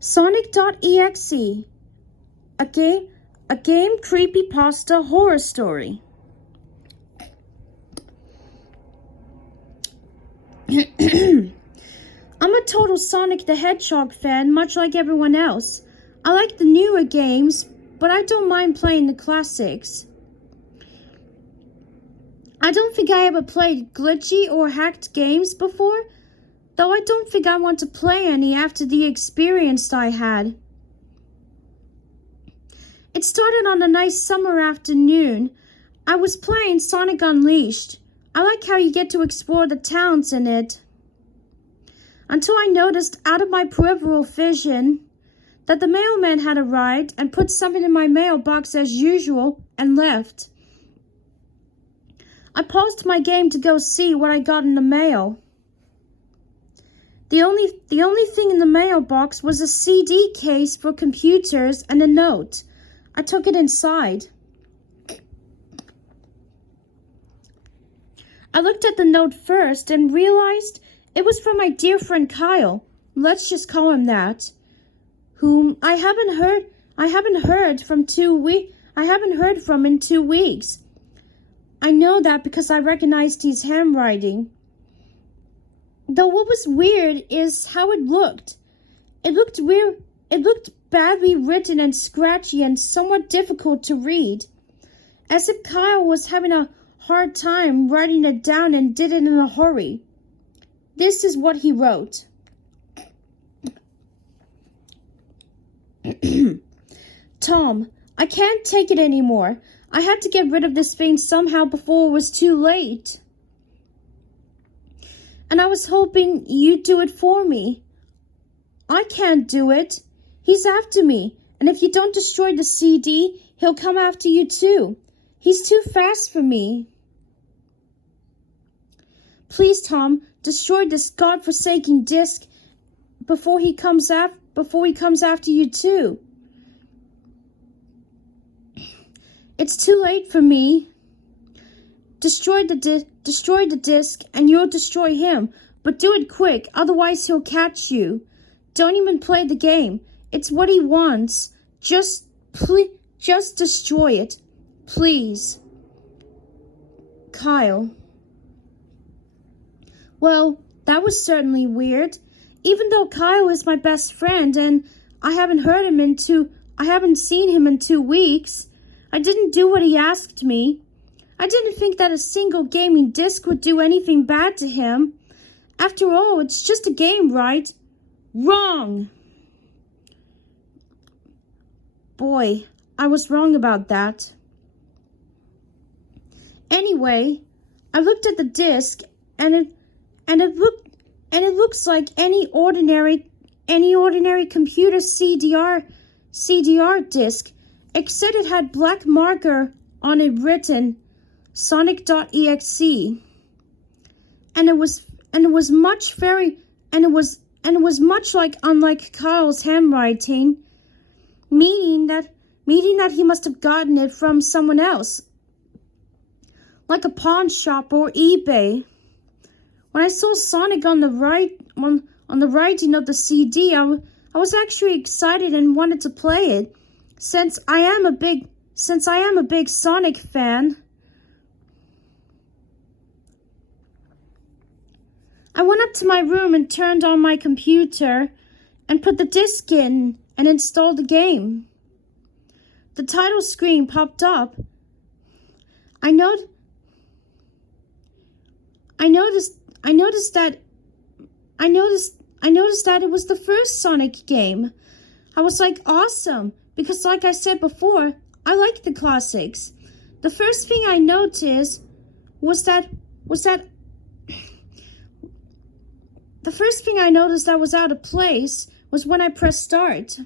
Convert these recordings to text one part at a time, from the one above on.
Sonic.Exe, a game creepypasta horror story. I'm a total Sonic the Hedgehog fan, much like everyone else. I like the newer games, but I don't mind playing the classics. I don't think I ever played glitchy or hacked games before, though I don't think I want to play any after the experience I had. It started on a nice summer afternoon. I was playing Sonic Unleashed. I like how you get to explore the towns in it. Until I noticed out of my peripheral vision that the mailman had arrived and put something in my mailbox as usual and left. I paused my game to go see what I got in the mail. The only thing in the mailbox was a CD case for computers and a note. I took it inside. I looked at the note first and realized it was from my dear friend Kyle. Let's just call him that. Whom I haven't heard from in 2 weeks. I know that because I recognized his handwriting. Though what was weird is how it looked. It looked weird. It looked badly written and scratchy and somewhat difficult to read. As if Kyle was having a hard time writing it down and did it in a hurry. This is what he wrote. Tom, I can't take it anymore. I had to get rid of this thing somehow before it was too late. And I was hoping you'd do it for me. I can't do it. He's after me, and if you don't destroy the CD, he'll come after you too. He's too fast for me. Please, Tom, destroy this godforsaken disc before he comes after you too. It's too late for me. Destroy the disc and you'll destroy him, but do it quick, otherwise he'll catch you. Don't even play the game. It's what he wants. Just destroy it. Please. Kyle. Well, that was certainly weird. Even though Kyle is my best friend and I haven't seen him in 2 weeks, I didn't do what he asked me. I didn't think that a single gaming disc would do anything bad to him. After all, it's just a game, right? Wrong! Boy, I was wrong about that. Anyway, I looked at the disc and it looks like any ordinary computer CDR disc, except it had black marker on it written Sonic.Exe. And it was much like unlike Kyle's handwriting, meaning that he must have gotten it from someone else, like a pawn shop or eBay. When I saw Sonic on the writing of the CD, I was actually excited and wanted to play it, since I am a big Sonic fan. I went up to my room and turned on my computer and put the disc in and installed the game. The title screen popped up. I noticed that it was the first Sonic game. I was like, awesome, because like I said before, I like the classics. The first thing I noticed that was out of place was when I pressed start.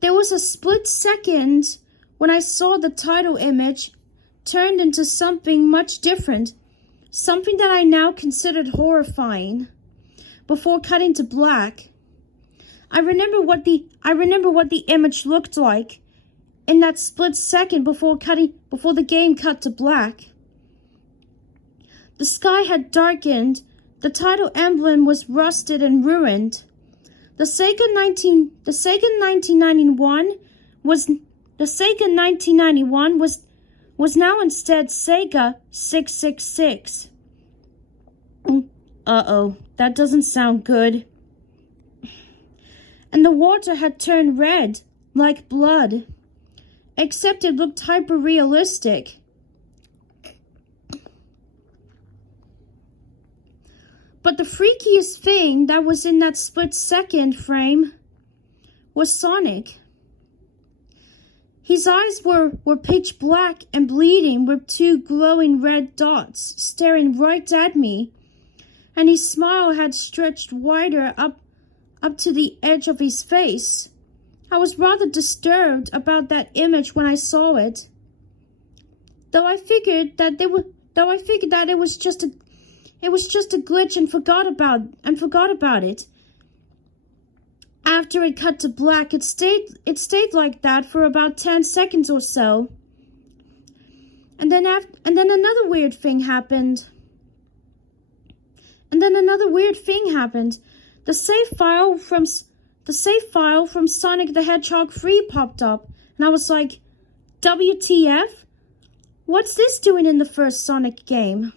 There was a split second when I saw the title image turned into something much different, something that I now considered horrifying, before cutting to black. I remember what the image looked like in that split second before the game cut to black. The sky had darkened. The title emblem was rusted and ruined. The Sega 1991 was now instead Sega 666. Uh-oh, that doesn't sound good. And the water had turned red, like blood. Except it looked hyper-realistic. But the freakiest thing that was in that split-second frame was Sonic. His eyes were pitch black and bleeding with two glowing red dots staring right at me, and his smile had stretched wider up to the edge of his face. I was rather disturbed about that image when I saw it, though I figured that it was just a glitch and forgot about it. After it cut to black, it stayed like that for about 10 seconds or so. And then another weird thing happened. The save file from Sonic the Hedgehog 3 popped up, and I was like, WTF? What's this doing in the first Sonic game?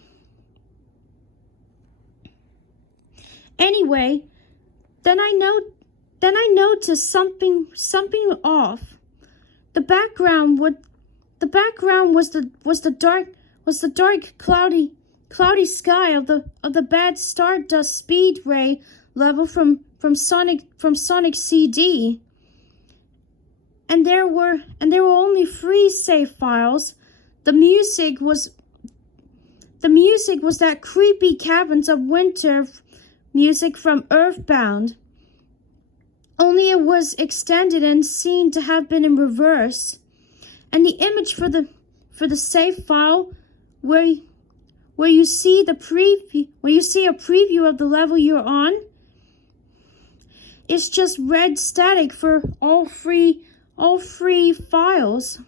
Anyway, then I noticed something off. The background was the dark cloudy sky of the bad Stardust Speed Ray level from Sonic CD. And there were only 3 save files. The music was that creepy Caverns of Winter music from Earthbound. Only it was extended and seen to have been in reverse. And the image for the save file where you see a preview of the level you're on, it's just red static for all three files.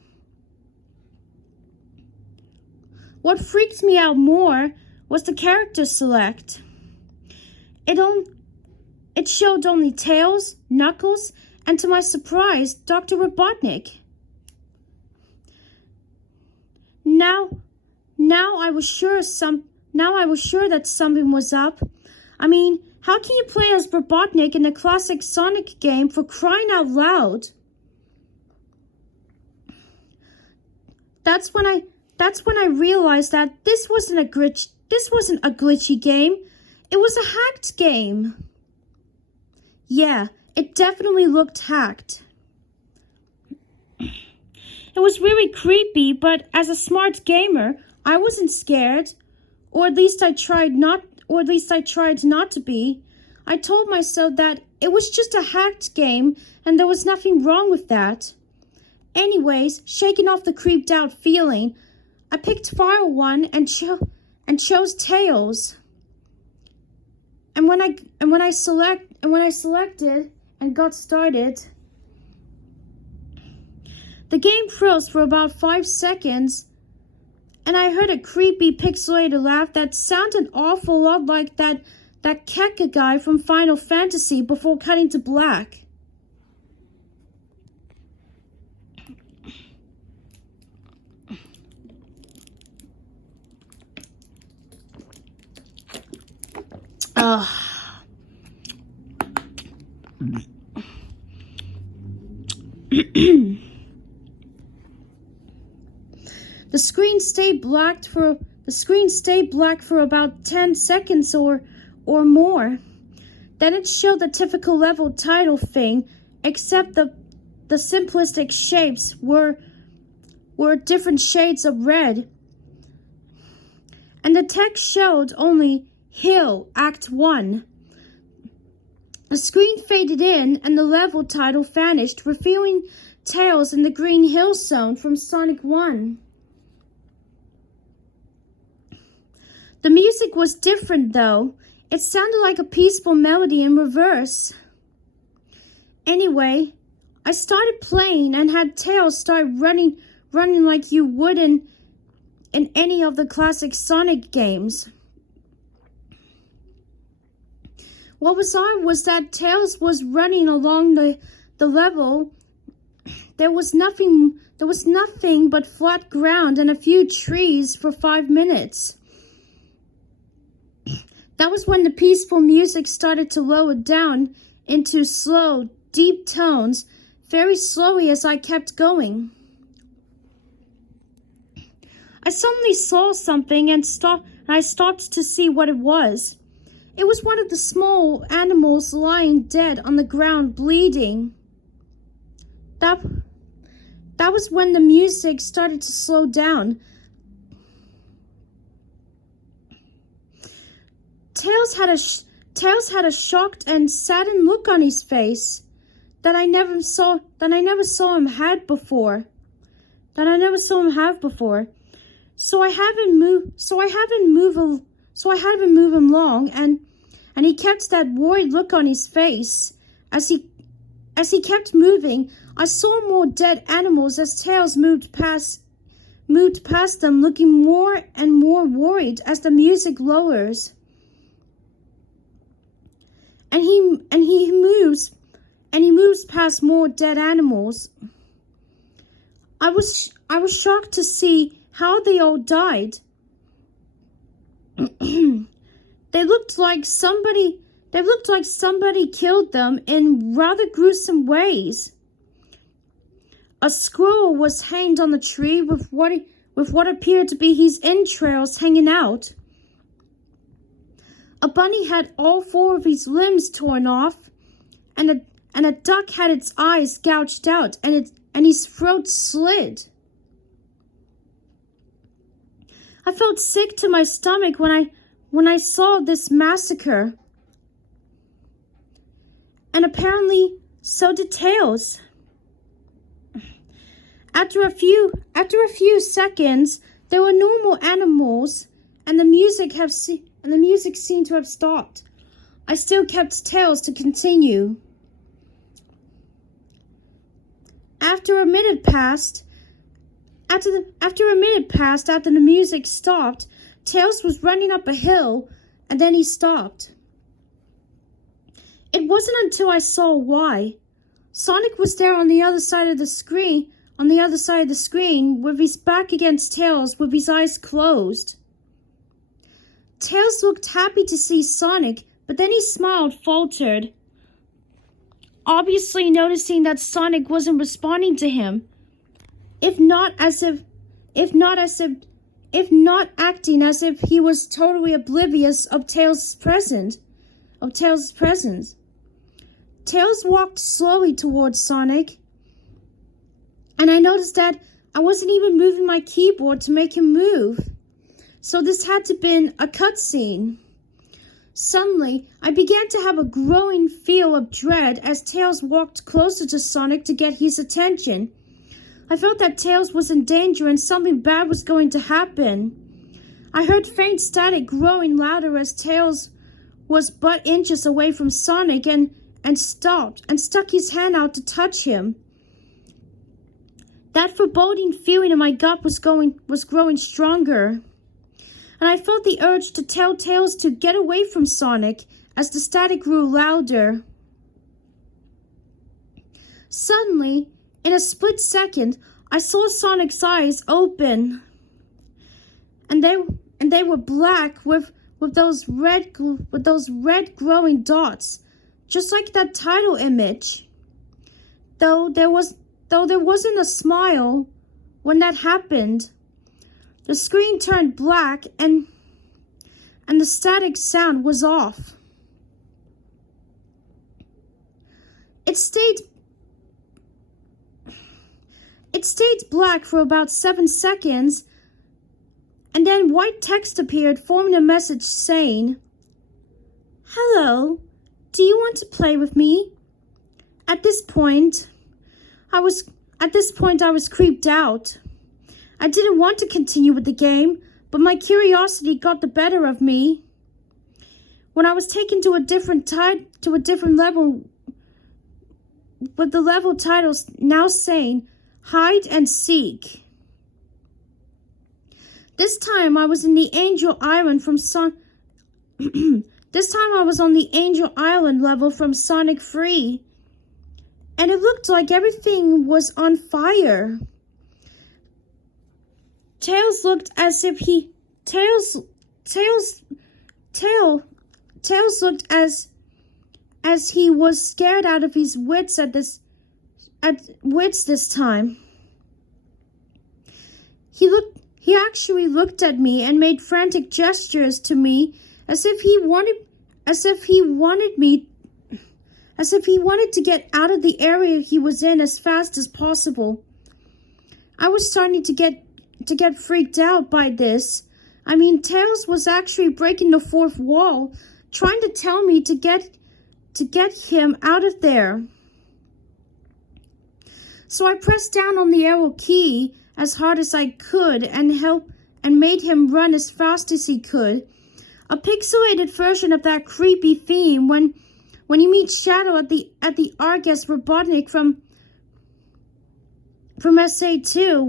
What freaked me out more was the character select. It showed only Tails, Knuckles, and to my surprise, Dr. Robotnik. Now I was sure that something was up. I mean, how can you play as Robotnik in a classic Sonic game, for crying out loud? That's when I realized that this wasn't a glitchy game. It was a hacked game. Yeah, it definitely looked hacked. It was really creepy, but as a smart gamer, I wasn't scared, or at least I tried not to be. I told myself that it was just a hacked game and there was nothing wrong with that. Anyways, shaking off the creeped out feeling, I picked File 1 and chose Tails. And when I selected and got started, the game froze for about 5 seconds, and I heard a creepy pixelated laugh that sounded an awful lot like that Keka guy from Final Fantasy before cutting to black. The screen stayed black for about 10 seconds or more. Then it showed the typical level title thing, except the simplistic shapes were different shades of red. And the text showed only Hill Act 1. The screen faded in and the level title vanished, revealing Tails in the Green Hill Zone from Sonic 1. The music was different though. It sounded like a peaceful melody in reverse. Anyway, I started playing and had Tails start running like you would in any of the classic Sonic games. was that Tails was running along the level. There was nothing but flat ground and a few trees for 5 minutes. That was when the peaceful music started to lower down into slow, deep tones, very slowly as I kept going. I suddenly saw something and I stopped to see what it was. It was one of the small animals lying dead on the ground, bleeding. That was when the music started to slow down. Tails had a shocked and saddened look on his face that I never saw him have before. So I had him move along, and he kept that worried look on his face. As he kept moving, I saw more dead animals as Tails moved past them, looking more and more worried as the music lowers. And he moves past more dead animals. I was shocked to see how they all died. They looked like somebody killed them in rather gruesome ways. A squirrel was hanged on the tree with what appeared to be his entrails hanging out. A bunny had all 4 of his limbs torn off, and a duck had its eyes gouged out and his throat slit. I felt sick to my stomach when I saw this massacre. And apparently so did Tails. After a few seconds, there were normal animals, and the music seemed to have stopped. I still kept Tails to continue. After a minute passed, after the music stopped, Tails was running up a hill, and then he stopped. It wasn't until I saw why. Sonic was there on the other side of the screen, with his back against Tails, with his eyes closed. Tails looked happy to see Sonic, but then he smiled, faltered, obviously noticing that Sonic wasn't responding to him, if not acting as if he was totally oblivious of Tails' presence. Tails walked slowly towards Sonic, and I noticed that I wasn't even moving my keyboard to make him move. So this had to have been a cutscene. Suddenly, I began to have a growing feel of dread as Tails walked closer to Sonic to get his attention. I felt that Tails was in danger and something bad was going to happen. I heard faint static growing louder as Tails was but inches away from Sonic and stopped and stuck his hand out to touch him. That foreboding feeling in my gut was growing stronger. And I felt the urge to tell Tails to get away from Sonic as the static grew louder. Suddenly, in a split second, I saw Sonic's eyes open. And they were black with those red glowing dots, just like that title image. Though there wasn't a smile when that happened. The screen turned black and the static sound was off. It stayed black for about 7 seconds, and then white text appeared forming a message saying, "Hello, do you want to play with me?" At this point, I was creeped out. I didn't want to continue with the game, but my curiosity got the better of me. When I was taken to a different level, with the level titles now saying, "Hide and Seek." This time I was in the Angel Island This time I was on the Angel Island level from Sonic 3. And it looked like everything was on fire. Tails looked as if he... Tails looked as he was scared out of his wits this time. He actually looked at me and made frantic gestures to me as if he wanted to get out of the area he was in as fast as possible. I was starting to get freaked out by this. I mean, Tails was actually breaking the fourth wall, trying to tell me to get him out of there. So I pressed down on the arrow key as hard as I could and made him run as fast as he could. A pixelated version of that creepy theme when you meet Shadow at the Argus Robotnik from SA2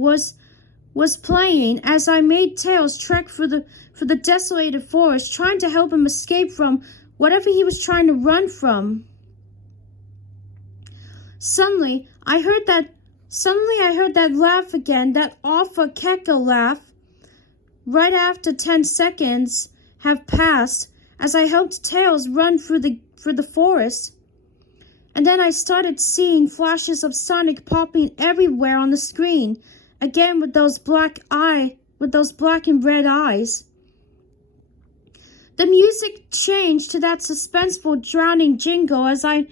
was playing as I made Tails trek for the desolated forest, trying to help him escape from whatever he was trying to run from. Suddenly I heard that laugh again, that awful Keko laugh, right after 10 seconds have passed as I helped Tails run through the forest. And then I started seeing flashes of Sonic popping everywhere on the screen, again with those black and red eyes. The music changed to that suspenseful drowning jingle as I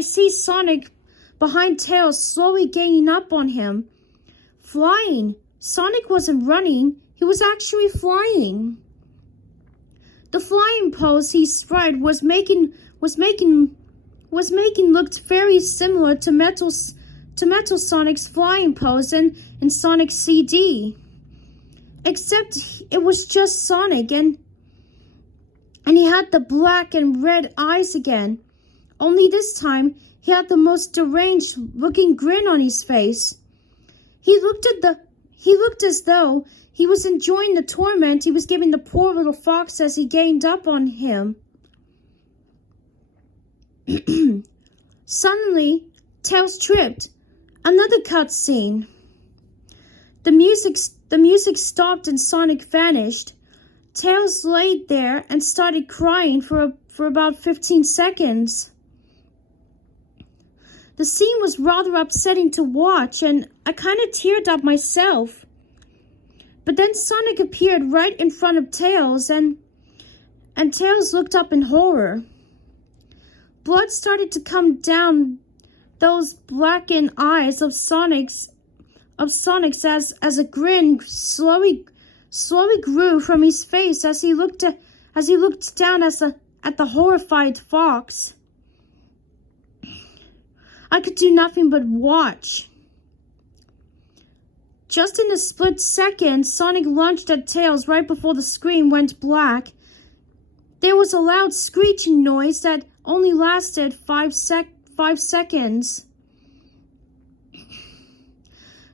see Sonic behind Tails slowly gaining up on him. Flying. Sonic wasn't running, he was actually flying. The flying pose he spread was making looked very similar to Metal Sonic's flying pose in Sonic CD. Except it was just Sonic and he had the black and red eyes again. Only this time he had the most deranged looking grin on his face. He looked as though he was enjoying the torment he was giving the poor little fox as he gained up on him. Suddenly, Tails tripped. Another cutscene. The music stopped and Sonic vanished. Tails laid there and started crying for about 15 seconds. The scene was rather upsetting to watch, and I kind of teared up myself. But then Sonic appeared right in front of Tails, and Tails looked up in horror. Blood started to come down those blackened eyes of Sonic's as a grin slowly grew from his face as he looked down at the horrified fox. I could do nothing but watch. Just in a split second, Sonic lunged at Tails right before the screen went black. There was a loud screeching noise that only lasted 5 seconds.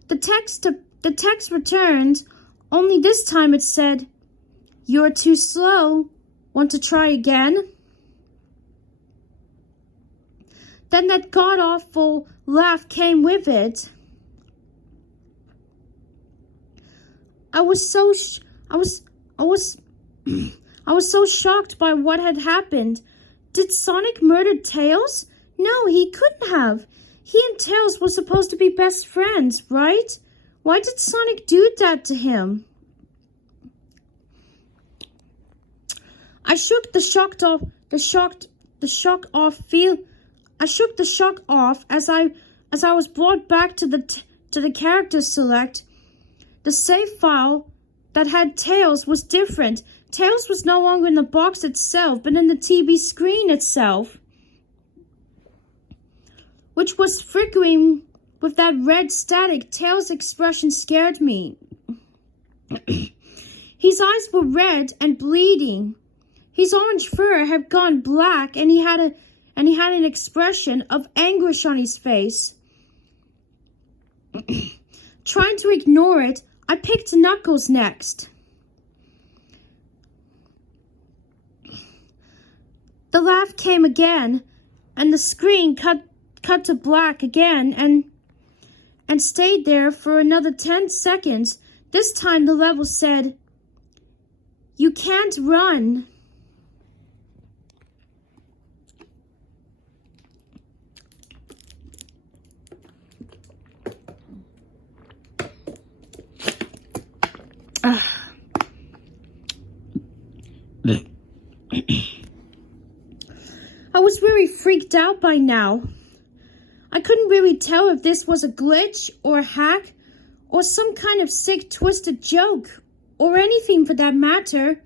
The text returned, only this time it said, "You're too slow. Want to try again?" Then that god-awful laugh came with it. I was so shocked by what had happened. Did Sonic murder Tails? No, he couldn't have. He and Tails were supposed to be best friends, right? Why did Sonic do that to him? I shook the shock off as I was brought back to the character select. The save file that had Tails was different. Tails was no longer in the box itself, but in the TV screen itself, which was flickering with that red static. Tails' expression scared me. His eyes were red and bleeding. His orange fur had gone black, and he had an expression of anguish on his face. Trying to ignore it, I picked Knuckles next. The laugh came again, and the screen cut to black again and stayed there for another 10 seconds. This time the level said, "You can't run." I was really freaked out by now. I couldn't really tell if this was a glitch or a hack or some kind of sick, twisted joke or anything for that matter.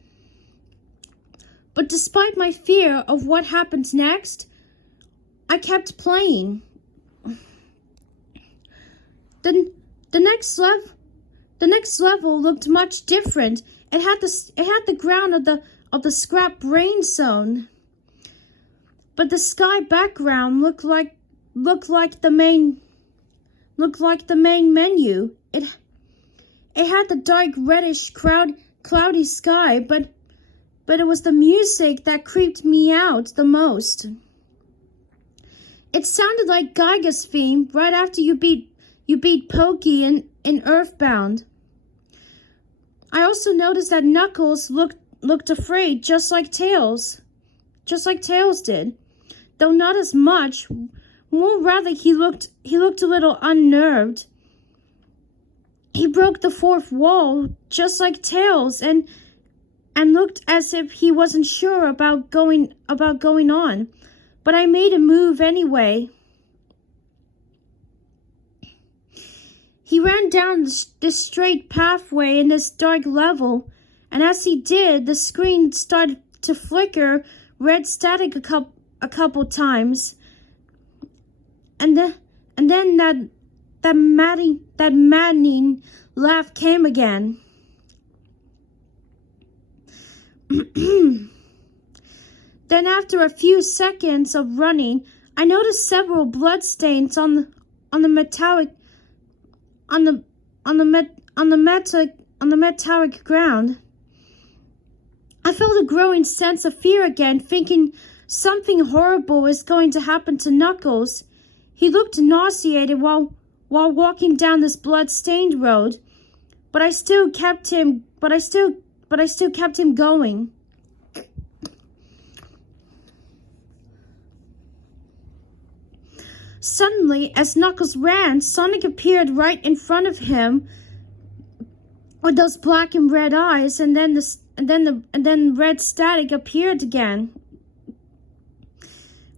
But despite my fear of what happened next, I kept playing. The next level looked much different. It had the ground of the scrap brain zone. But the sky background looked like the main menu. It had the dark reddish cloudy sky, but it was the music that creeped me out the most. It sounded like Geiger's theme right after you beat Pokey in Earthbound. I also noticed that Knuckles looked afraid, just like Tails did. Though not as much, more rather he looked a little unnerved. He broke the fourth wall, just like Tails, and looked as if he wasn't sure about going on. But I made a move anyway. He ran down this straight pathway in this dark level, and as he did, the screen started to flicker red static a couple times, and then that maddening laugh came again. Then after a few seconds of running, I noticed several bloodstains on the metallic ground. I felt a growing sense of fear again, thinking something horrible is going to happen to Knuckles. He looked nauseated while walking down this blood-stained road, but I still kept him going. Suddenly, as Knuckles ran, Sonic appeared right in front of him with those black and red eyes, and then red static appeared again.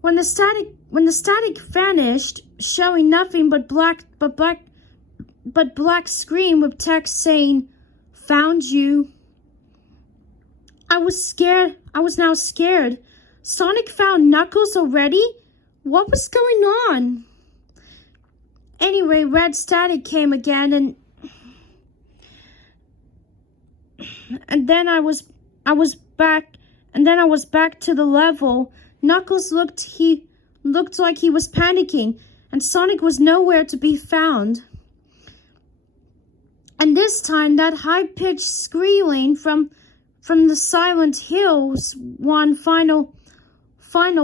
When the static vanished, showing nothing but black screen with text saying, "Found you." I was scared. I was now scared. Sonic found Knuckles already? What was going on? Anyway, red static came again, and then I was back to the level. Knuckles looked like he was panicking, and Sonic was nowhere to be found. And this time, that high-pitched squealing from the Silent Hills one final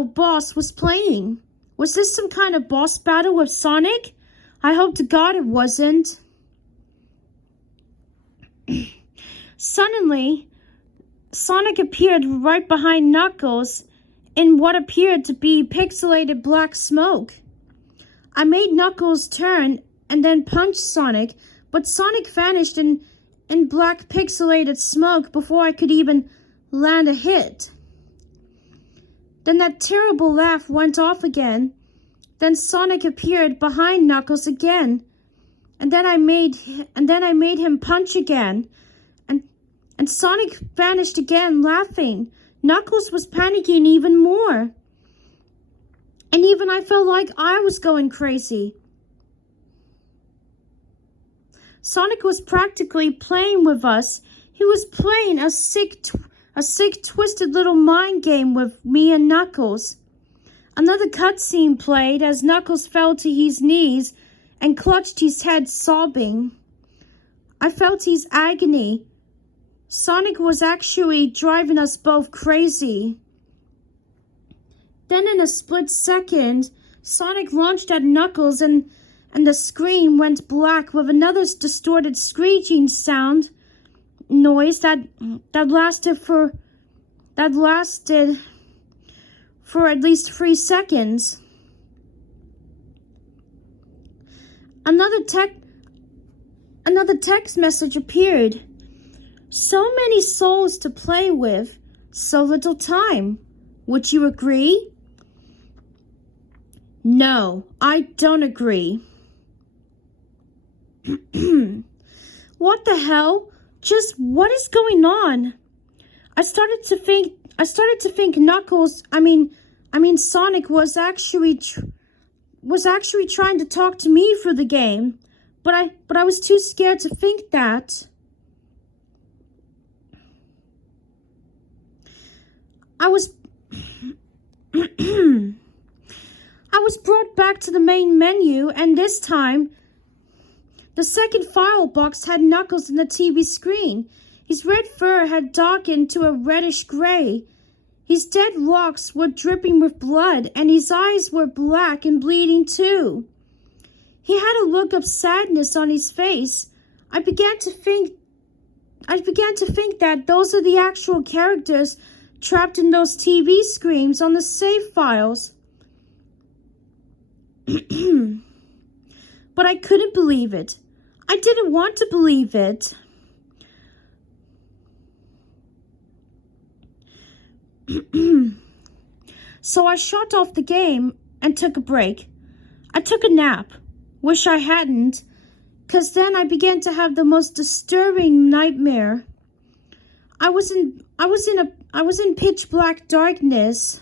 boss was playing. Was this some kind of boss battle with Sonic? I hope to God it wasn't. Suddenly, Sonic appeared right behind Knuckles in what appeared to be pixelated black smoke. I made Knuckles turn and then punch Sonic, but Sonic vanished in black pixelated smoke before I could even land a hit. Then that terrible laugh went off again. Then Sonic appeared behind Knuckles again, and then I made him punch again, and Sonic vanished again, laughing. Knuckles was panicking even more, and even I felt like I was going crazy. Sonic was practically playing with us. He was playing a sick, twisted little mind game with me and Knuckles. Another cutscene played as Knuckles fell to his knees and clutched his head, sobbing. I felt his agony. Sonic was actually driving us both crazy. then in a split second, Sonic launched at Knuckles and the screen went black with another distorted screeching noise that lasted for at least 3 seconds. Another text message appeared. So many souls to play with, so little time. Would you agree? No, I don't agree. What the hell? Just what is going on? I started to think Knuckles, Sonic was actually trying to talk to me for the game, but I was too scared to think that. I was brought back to the main menu, and this time, the second file box had Knuckles in the TV screen. His red fur had darkened to a reddish gray. His dead locks were dripping with blood, and his eyes were black and bleeding too. He had a look of sadness on his face. I began to think that those are the actual characters trapped in those TV screens on the save files. But I couldn't believe it. I didn't want to believe it. So I shut off the game and took a break. I took a nap. Wish I hadn't, 'cause then I began to have the most disturbing nightmare. I was in pitch black darkness.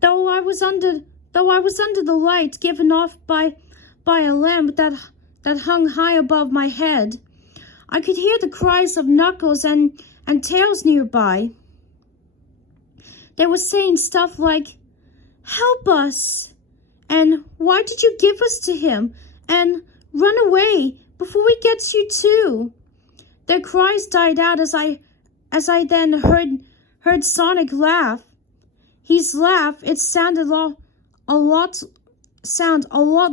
Though I was under the light given off by a lamp that hung high above my head. I could hear the cries of Knuckles and Tails nearby. They were saying stuff like, "Help us," and "Why did you give us to him?" and "Run away before we get you too." Their cries died out as I then heard Sonic laugh. His laugh, it sounded a lot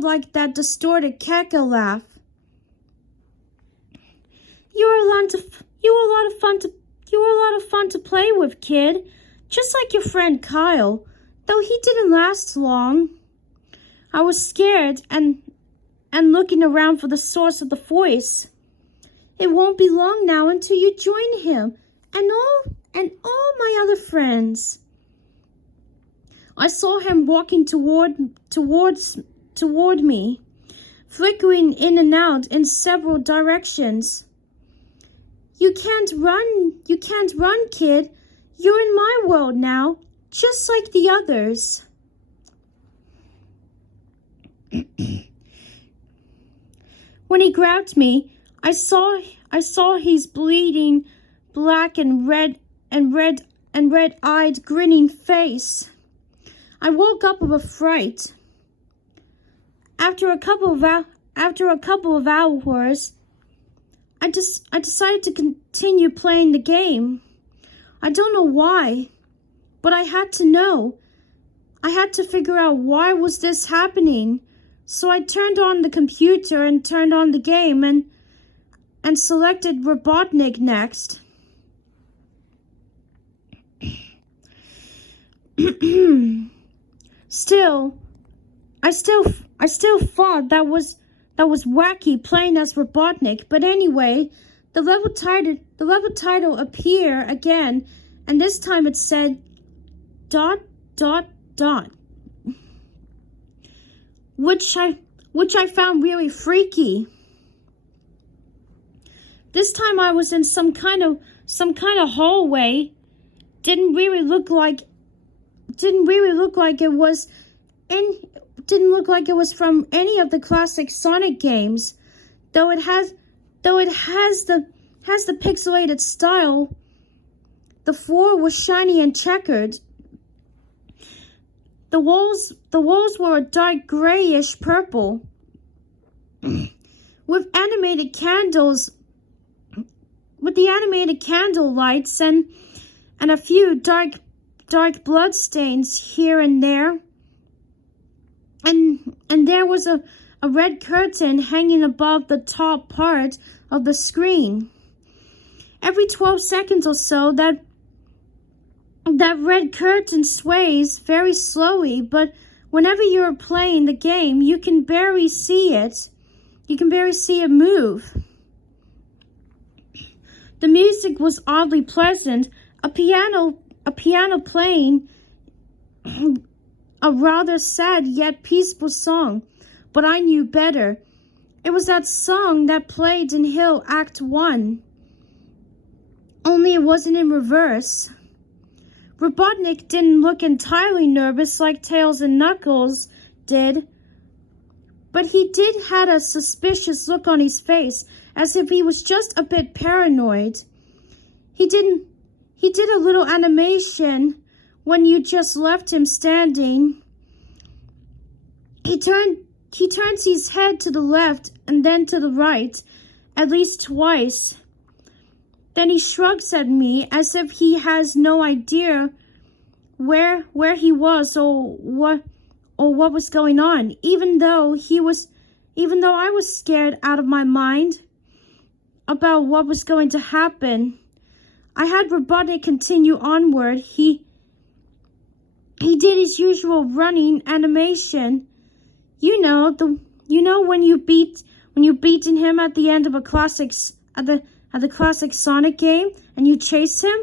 like that distorted cackle laugh. You were a lot of fun to play with, kid. Just like your friend Kyle, though he didn't last long. I was scared and looking around for the source of the voice. It won't be long now until you join him and all my other friends. I saw him walking toward me, flickering in and out in several directions. You can't run, kid. You're in my world now, just like the others. When he grabbed me, I saw his bleeding, black and red-eyed, grinning face. I woke up with a fright. After a couple of hours, I decided to continue playing the game. I don't know why, but I had to know. I had to figure out why was this happening. So I turned on the computer and turned on the game and selected Robotnik next. I still thought that was wacky playing as Robotnik, but anyway, the level title appeared again, and this time it said ... which I found really freaky. This time I was in some kind of hallway. Didn't really look like it was from any of the classic Sonic games, though it has the pixelated style. The floor was shiny and checkered. The walls were a dark grayish purple, with the animated candle lights and and a few dark blood stains here and there. And there was a red curtain hanging above the top part of the screen. Every 12 seconds or so, that red curtain sways very slowly, but whenever you're playing the game, you can barely see it. You can barely see it move. The music was oddly pleasant, a piano playing a rather sad yet peaceful song, but I knew better. It was that song that played in Hill Act 1, only it wasn't in reverse. Robotnik didn't look entirely nervous like Tails and Knuckles did, but he did have a suspicious look on his face, as if he was just a bit paranoid. He did a little animation when you just left him standing. He turns his head to the left and then to the right, at least twice. Then he shrugs at me as if he has no idea where he was or what was going on, even though I was scared out of my mind about what was going to happen. I had Robotnik continue onward. He did his usual running animation. You know when you beaten him at the end of a classic at the classic Sonic game and you chased him.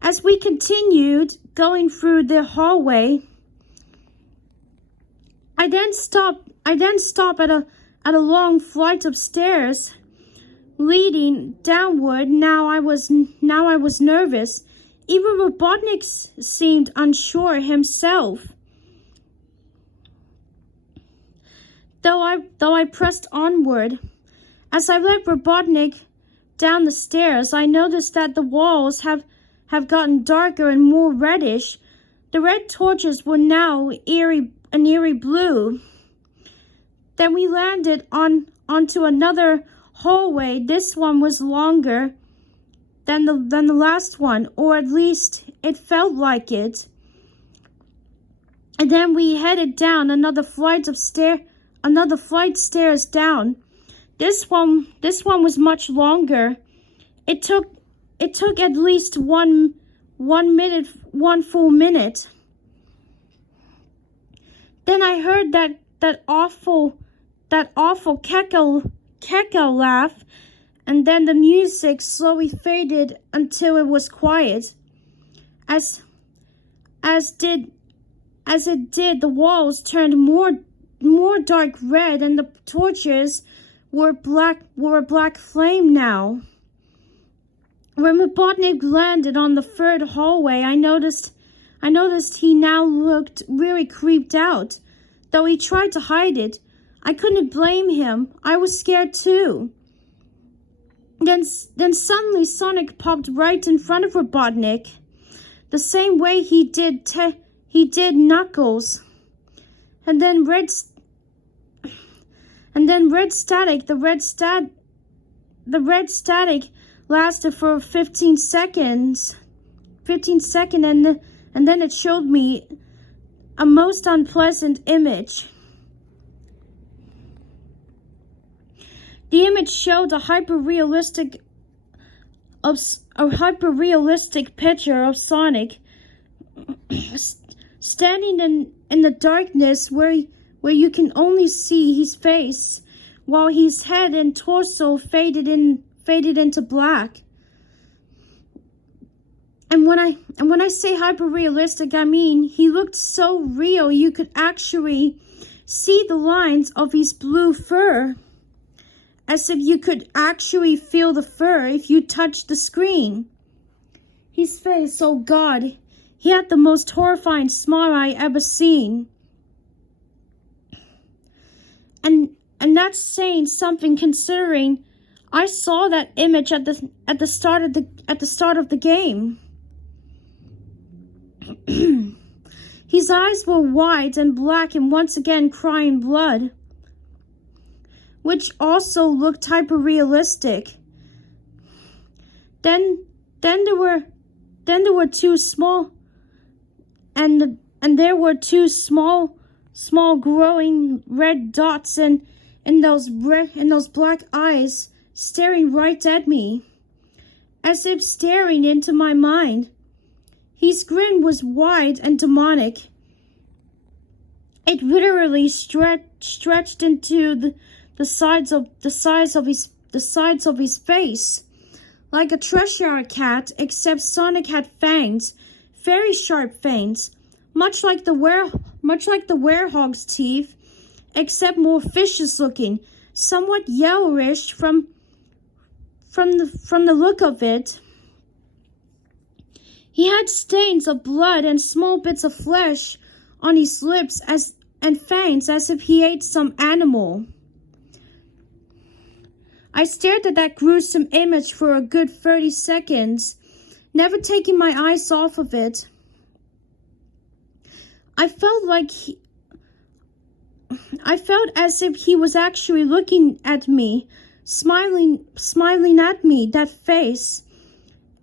As we continued going through the hallway, I then stop at a long flight of stairs leading downward. Now I was nervous. Even Robotnik seemed unsure himself. Though I pressed onward, as I led Robotnik down the stairs, I noticed that the walls have gotten darker and more reddish. The red torches were now an eerie blue. Then we landed onto another hallway. This one was longer than the last one, or at least it felt like it. And then we headed down another flight stairs down. This one was much longer. It took at least one full minute. Then I heard that awful Keko laugh, and then the music slowly faded until it was quiet. As it did, the walls turned more dark red, and the torches were a black flame now. When Robotnik landed on the third hallway, I noticed he now looked really creeped out, though he tried to hide it. I couldn't blame him. I was scared too. Then suddenly Sonic popped right in front of Robotnik, the same way he did Knuckles. And then red static. The red static lasted for 15 seconds. And then it showed me a most unpleasant image. The image showed a hyper-realistic picture of Sonic standing in the darkness where you can only see his face, while his head and torso faded into black. And when I say hyper-realistic, I mean he looked so real you could actually see the lines of his blue fur, as if you could actually feel the fur if you touched the screen. His face, oh God, he had the most horrifying smile I ever seen. And that's saying something, considering I saw that image at the start of the game. His eyes were wide and black and once again crying blood, which also looked hyper-realistic. Then there then there were two small, and there were two small growing red dots in those black eyes staring right at me, as if staring into my mind. His grin was wide and demonic. It literally stretched into the sides of his face, like a Cheshire cat, except Sonic had fangs, very sharp fangs, much like the werehog's teeth, except more vicious looking, somewhat yellowish from the look of it. He had stains of blood and small bits of flesh on his lips and fangs, as if he ate some animal. I stared at that gruesome image for a good 30 seconds, never taking my eyes off of it. I felt as if he was actually looking at me, smiling at me, that face.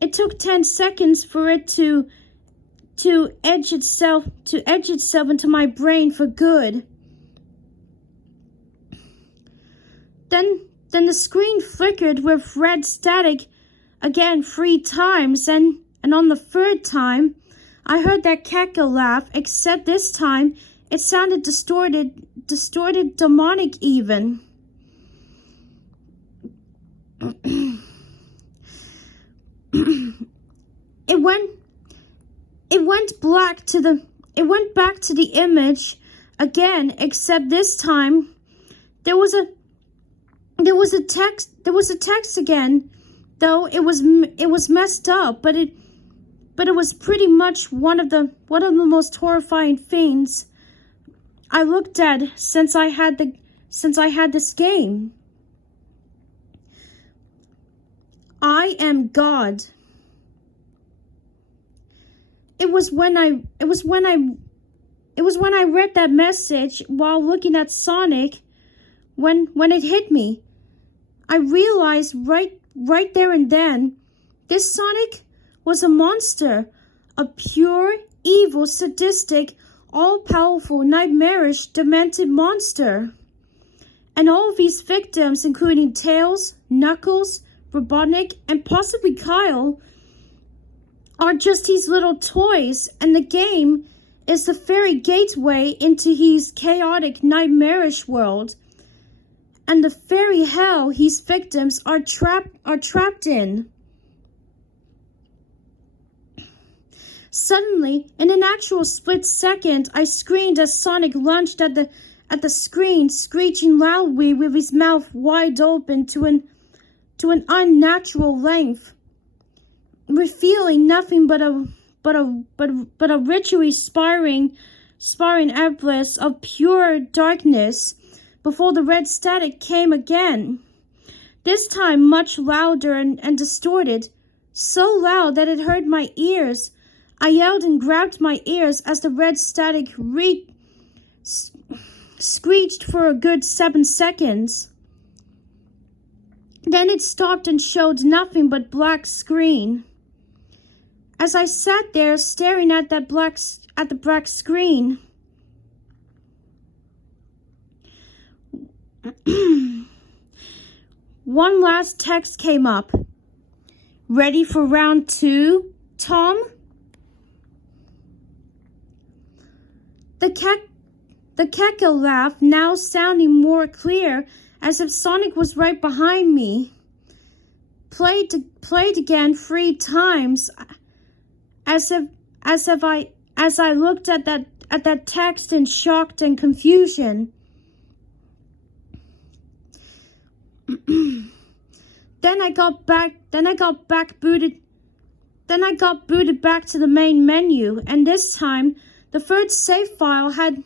It took 10 seconds for it to edge itself into my brain for good. Then the screen flickered with red static again 3 times, and on the 3rd time, I heard that cackle laugh, except this time it sounded distorted, demonic even. It went back to the image again, except this time there was a text again, though it was messed up, but it was pretty much one of the most horrifying things I looked at since I had this game. I am God. It was when I read that message while looking at Sonic, when it hit me. I realized right there and then, this Sonic was a monster, a pure, evil, sadistic, all-powerful, nightmarish, demented monster. And all of these victims, including Tails, Knuckles, Robotnik, and possibly Kyle, are just his little toys, and the game is the very gateway into his chaotic, nightmarish world, and the very hell his victims are trapped in. Suddenly, in an actual split second, I screamed as Sonic lunged at the screen, screeching loudly with his mouth wide open to an unnatural length, revealing nothing but a ritually spiraling abyss of pure darkness before the red static came again. This time much louder and distorted, so loud that it hurt my ears. I yelled and grabbed my ears as the red static screeched for a good 7 seconds. Then it stopped and showed nothing but black screen. As I sat there staring at the black screen, one last text came up. Ready for round 2, Tom? The cackle laugh now sounding more clear, as if Sonic was right behind me. Played again 3 times, as I looked at that text in shock and confusion. Then I got booted back to the main menu, and this time the 3rd save file had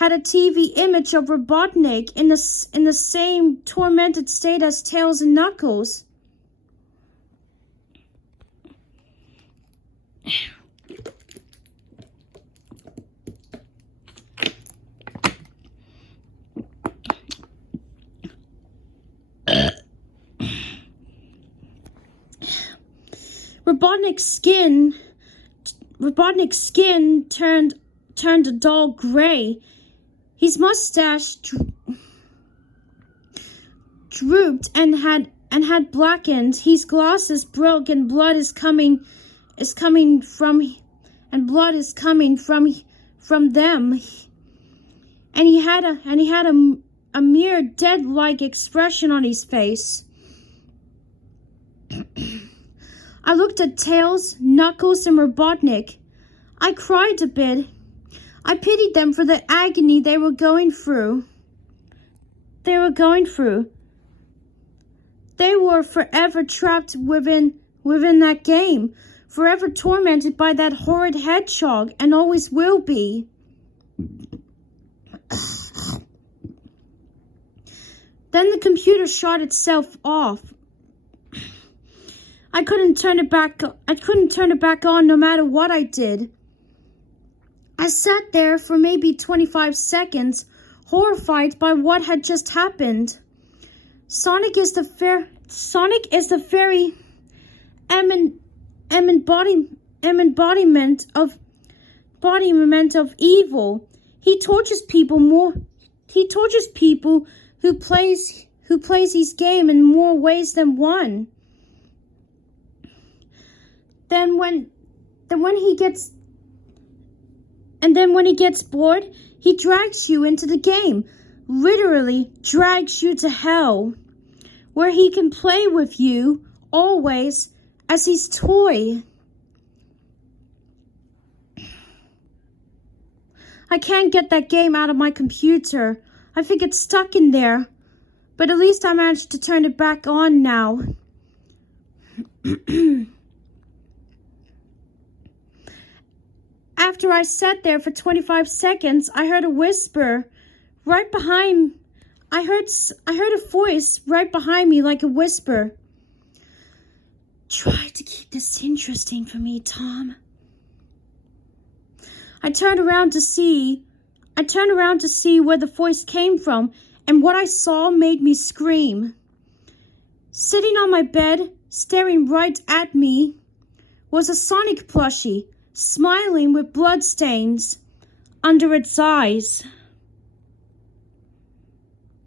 a TV image of Robotnik in the same tormented state as Tails and Knuckles. Robotnik's skin turned a dull gray. His mustache drooped and had blackened. His glasses broke, and blood is coming from them. And he had a mere dead-like expression on his face. I looked at Tails, Knuckles, and Robotnik. I cried a bit. I pitied them for the agony they were going through. They were forever trapped within that game, forever tormented by that horrid hedgehog, and always will be. Then the computer shut itself off. I couldn't turn it back on no matter what I did. I sat there for maybe 25 seconds, horrified by what had just happened. Sonic is the very embodiment of evil. He tortures people who plays his game in more ways than one. Then when he gets bored, he drags you into the game, literally drags you to hell, where he can play with you always as his toy. I can't get that game out of my computer. I think it's stuck in there, but at least I managed to turn it back on now. After I sat there for 25 seconds, I heard a whisper right behind. I heard a voice right behind me, like a whisper. Try to keep this interesting for me, Tom. I turned around to see where the voice came from, and what I saw made me scream. Sitting on my bed, staring right at me, was a Sonic plushie, smiling with bloodstains under its eyes.